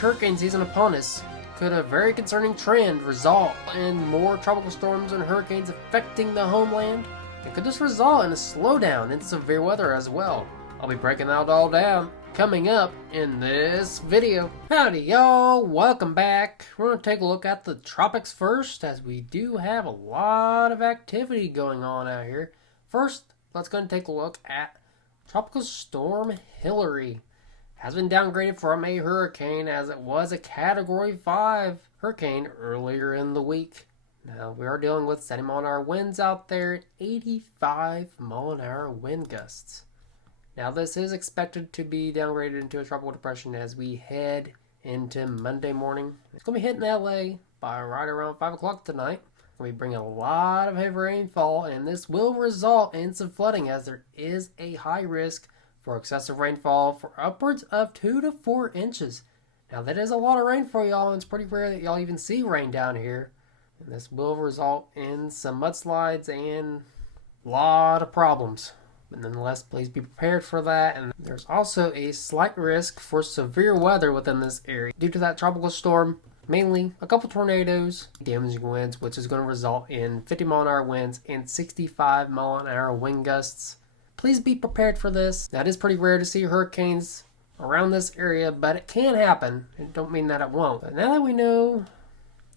hurricane season upon us, could a very concerning trend result in more tropical storms and hurricanes affecting the homeland? And could this result in a slowdown in severe weather as well? I'll be breaking that all down coming up in this video. Howdy y'all, welcome back. We're going to take a look at the tropics first, as we do have a lot of activity going on out here. First, let's go and take a look at Tropical Storm Hillary. Has been downgraded from a hurricane, as it was a Category 5 hurricane earlier in the week. Now, we are dealing with 70 mile an hour winds out there at 85 mile an hour wind gusts. Now, this is expected to be downgraded into a tropical depression as we head into Monday morning. It's going to be hitting LA by right around 5 o'clock tonight. It's going to be bringing a lot of heavy rainfall, and this will result in some flooding, as there is a high risk for excessive rainfall for upwards of 2 to 4 inches. Now, that is a lot of rain for y'all, and it's pretty rare that y'all even see rain down here. And this will result in some mudslides and a lot of problems. But nonetheless, please be prepared for that. And there's also a slight risk for severe weather within this area due to that tropical storm. Mainly a couple tornadoes, damaging winds, which is going to result in 50 mile an hour winds and 65 mile an hour wind gusts. Please be prepared for this. That is pretty rare to see hurricanes around this area, but it can happen. It don't mean that it won't. But now that we know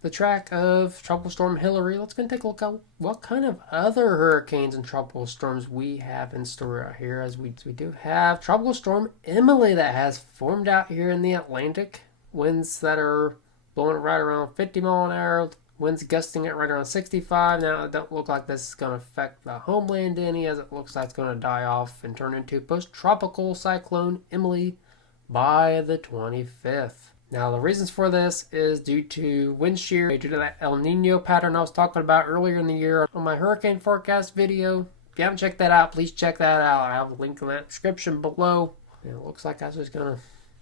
the track of Tropical Storm Hillary, let's go and take a look at what kind of other hurricanes and tropical storms we have in store out here. As we do have Tropical Storm Emily that has formed out here in the Atlantic. Winds that are blowing right around 50 mile an hour. Winds gusting at right around 65. Now, it don't look like this is going to affect the homeland any, as it looks like it's going to die off and turn into post-tropical cyclone Emily by the 25th. Now, the reasons for this is due to wind shear, due to that El Nino pattern I was talking about earlier in the year on my hurricane forecast video. If you haven't checked that out, please check that out. I have a link in that description below. And it looks like that's just going to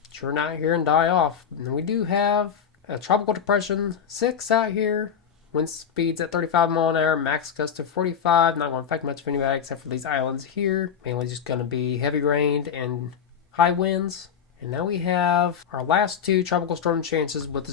churn out here and die off. And we do have a tropical depression 6 out here. Wind speeds at 35 mile an hour, max gust to 45. Not going to affect much of anybody except for these islands here. Mainly just going to be heavy rain and high winds. And now we have our last 2 tropical storm chances, with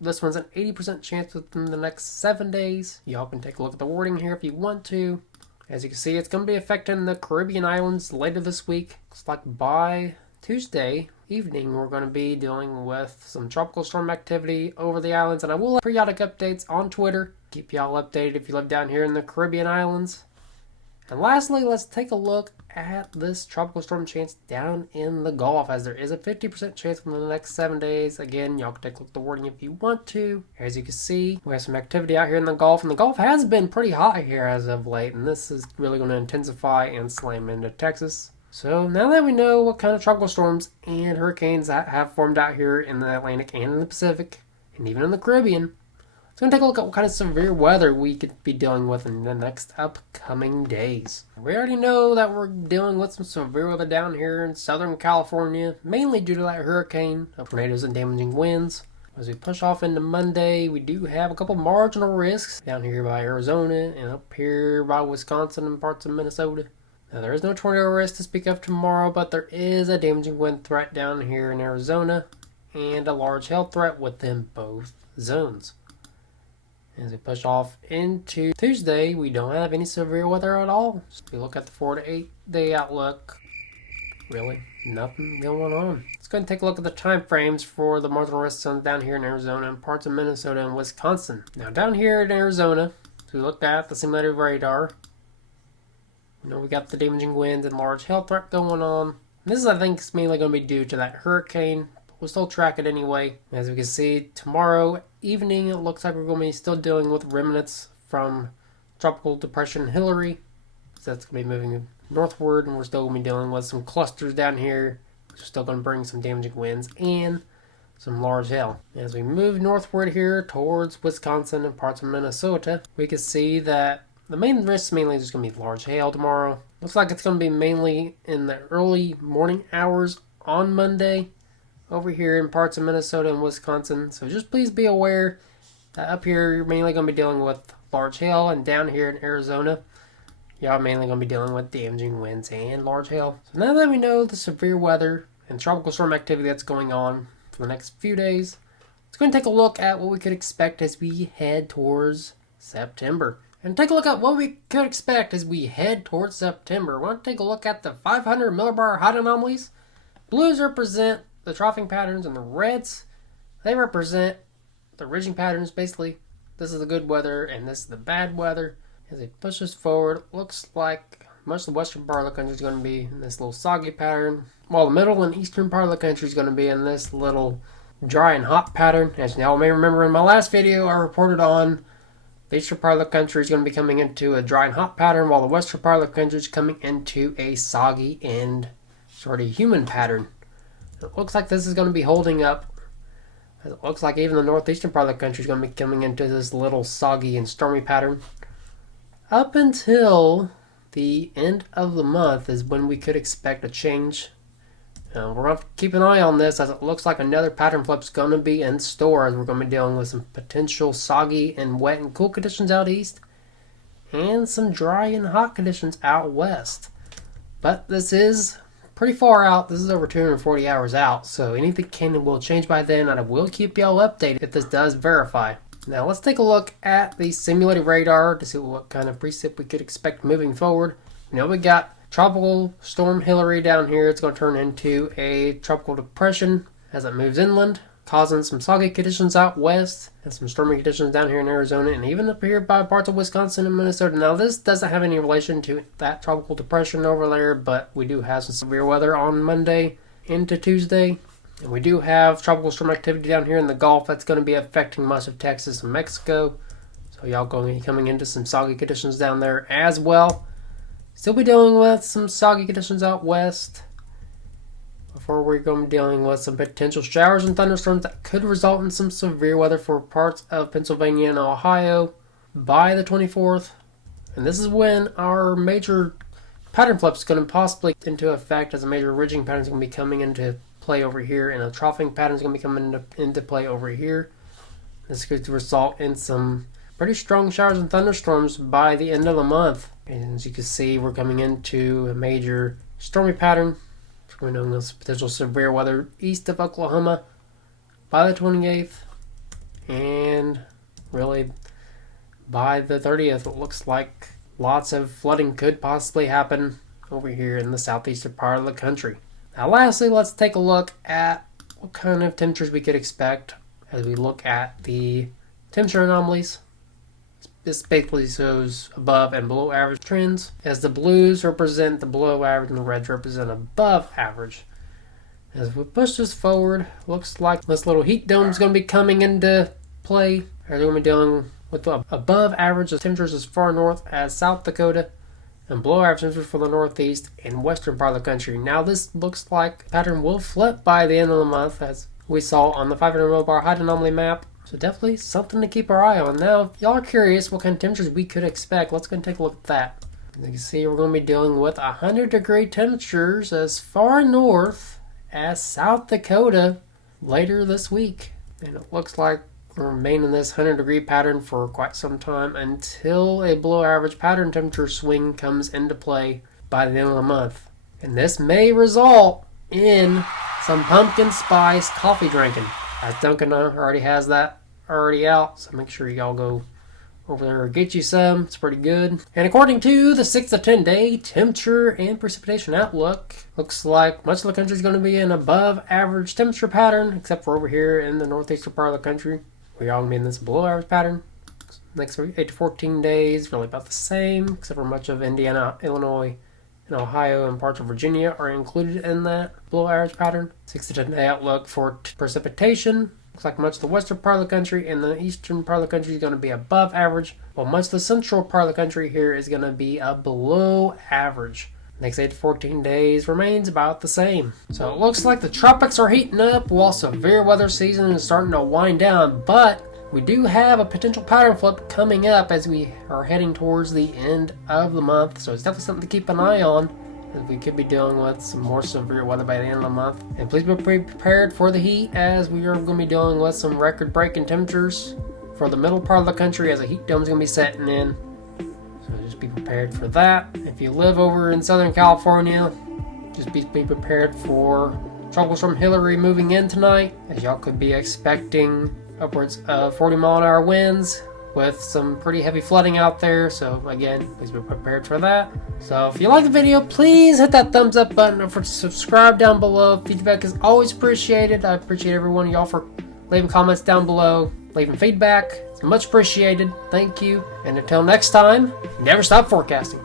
this one's an 80% chance within the next 7 days. Y'all can take a look at the wording here if you want to. As you can see, it's going to be affecting the Caribbean islands later this week. Looks like by Tuesday evening, we're going to be dealing with some tropical storm activity over the islands. And I will have periodic updates on Twitter. Keep y'all updated if you live down here in the Caribbean islands. And lastly, let's take a look at this tropical storm chance down in the Gulf, as there is a 50% chance within the next 7 days. Again, y'all can take a look at the wording if you want to. As you can see, we have some activity out here in the Gulf, and the Gulf has been pretty hot here as of late, and this is really going to intensify and slam into Texas. So now that we know what kind of tropical storms and hurricanes that have formed out here in the Atlantic and in the Pacific, and even in the Caribbean, let's go and take a look at what kind of severe weather we could be dealing with in the next upcoming days. We already know that we're dealing with some severe weather down here in Southern California, mainly due to that hurricane, tornadoes and damaging winds. As we push off into Monday, we do have a couple marginal risks down here by Arizona and up here by Wisconsin and parts of Minnesota. Now, there is no tornado risk to speak of tomorrow, but there is a damaging wind threat down here in Arizona and a large hail threat within both zones. As we push off into Tuesday, we don't have any severe weather at all. So if we look at the 4 to 8 day outlook, really nothing going on. Let's go and take a look at the time frames for the marginal risk zones down here in Arizona and parts of Minnesota and Wisconsin. Now, down here in Arizona, if we look at the simulated radar, we got the damaging winds and large hail threat going on. This is, I think, mainly going to be due to that hurricane. We'll still track it anyway. As we can see, tomorrow evening, it looks like we're going to be still dealing with remnants from Tropical Depression Hillary. So that's going to be moving northward, and we're still going to be dealing with some clusters down here, which are still going to bring some damaging winds and some large hail. As we move northward here towards Wisconsin and parts of Minnesota, we can see that the main risk mainly is just going to be large hail tomorrow. Looks like it's going to be mainly in the early morning hours on Monday over here in parts of Minnesota and Wisconsin. So just please be aware that up here you're mainly going to be dealing with large hail, and down here in Arizona y'all mainly going to be dealing with damaging winds and large hail. So now that we know the severe weather and tropical storm activity that's going on for the next few days. Let's go and take a look at what we could expect as we head towards September. And take a look at what we could expect as we head towards September. We want to take a look at the 500 millibar height anomalies. Blues represent the troughing patterns, and the reds, they represent the ridging patterns. Basically, this is the good weather and this is the bad weather. As it pushes forward, it looks like much of the western part of the country is going to be in this little soggy pattern, while the middle and eastern part of the country is going to be in this little dry and hot pattern. As y'all may remember, in my last video, I reported on the eastern part of the country is going to be coming into a dry and hot pattern, while the western part of the country is coming into a soggy and sort of humid pattern. It looks like this is going to be holding up. It looks like even the northeastern part of the country is going to be coming into this little soggy and stormy pattern. Up until the end of the month is when we could expect a change. We're going to keep an eye on this, as it looks like another pattern flip is going to be in store, as we're going to be dealing with some potential soggy and wet and cool conditions out east and some dry and hot conditions out west. But this is pretty far out. This is over 240 hours out, so anything can and will change by then, and I will keep y'all updated if this does verify. Now let's take a look at the simulated radar to see what kind of precip we could expect moving forward. You know, we got Tropical Storm Hillary down here. It's going to turn into a tropical depression as it moves inland, causing some soggy conditions out west and some stormy conditions down here in Arizona and even up here by parts of Wisconsin and Minnesota. Now, this doesn't have any relation to that tropical depression over there, but we do have some severe weather on Monday into Tuesday. And we do have tropical storm activity down here in the Gulf that's going to be affecting much of Texas and Mexico. So y'all going to be coming into some soggy conditions down there as well. Still be dealing with some soggy conditions out west before we're going to be dealing with some potential showers and thunderstorms that could result in some severe weather for parts of Pennsylvania and Ohio by the 24th. And this is when our major pattern flip is going to possibly into effect, as a major ridging pattern is going to be coming into play over here, and a troughing pattern is going to be coming into play over here. This could result in some pretty strong showers and thunderstorms by the end of the month. And as you can see, we're coming into a major stormy pattern. We're going to have potential severe weather east of Oklahoma by the 28th. And really by the 30th, it looks like lots of flooding could possibly happen over here in the southeastern part of the country. Now lastly, let's take a look at what kind of temperatures we could expect as we look at the temperature anomalies. This basically shows above and below average trends, as the blues represent the below average and the reds represent above average. As we push this forward, looks like this little heat dome is going to be coming into play. We're going to be dealing with the above average temperatures as far north as South Dakota, and below average temperatures for the northeast and western part of the country. Now this looks like the pattern will flip by the end of the month, as we saw on the 500 millibar height anomaly map. So definitely something to keep our eye on. Now, if y'all are curious what kind of temperatures we could expect, let's go and take a look at that. As you can see, we're going to be dealing with 100-degree temperatures as far north as South Dakota later this week. And it looks like we'll remain in this 100-degree pattern for quite some time until a below-average pattern temperature swing comes into play by the end of the month. And this may result in some pumpkin spice coffee drinking. As Dunkin' already has that already out, so make sure y'all go over there and get you some. It's pretty good. And according to the 6 to 10 day temperature and precipitation outlook, looks like much of the country is going to be in above average temperature pattern, except for over here in the northeastern part of the country. We're all going to be in this below average pattern. Next 8 to 14 days, really about the same, except for much of Indiana, Illinois, and Ohio and parts of Virginia are included in that below average pattern. 6 to 10 day outlook for precipitation. Looks like much of the western part of the country and the eastern part of the country is going to be above average, while much of the central part of the country here is going to be below average. Next 8 to 14 days remains about the same. So it looks like the tropics are heating up while severe weather season is starting to wind down, but we do have a potential pattern flip coming up as we are heading towards the end of the month, so it's definitely something to keep an eye on, as we could be dealing with some more severe weather by the end of the month. And please be prepared for the heat, as we are going to be dealing with some record-breaking temperatures for the middle part of the country as a heat dome is going to be setting in. So just be prepared for that. If you live over in Southern California, just be prepared for Tropical Storm Hillary moving in tonight, as y'all could be expecting upwards of 40-mile-an-hour winds with some pretty heavy flooding out there. So again, please be prepared for that. So if you like the video, please hit that thumbs up button. Don't forget to subscribe down below. Feedback is always appreciated. I appreciate every one of y'all for leaving comments down below, leaving feedback. It's much appreciated. Thank you. And until next time, never stop forecasting.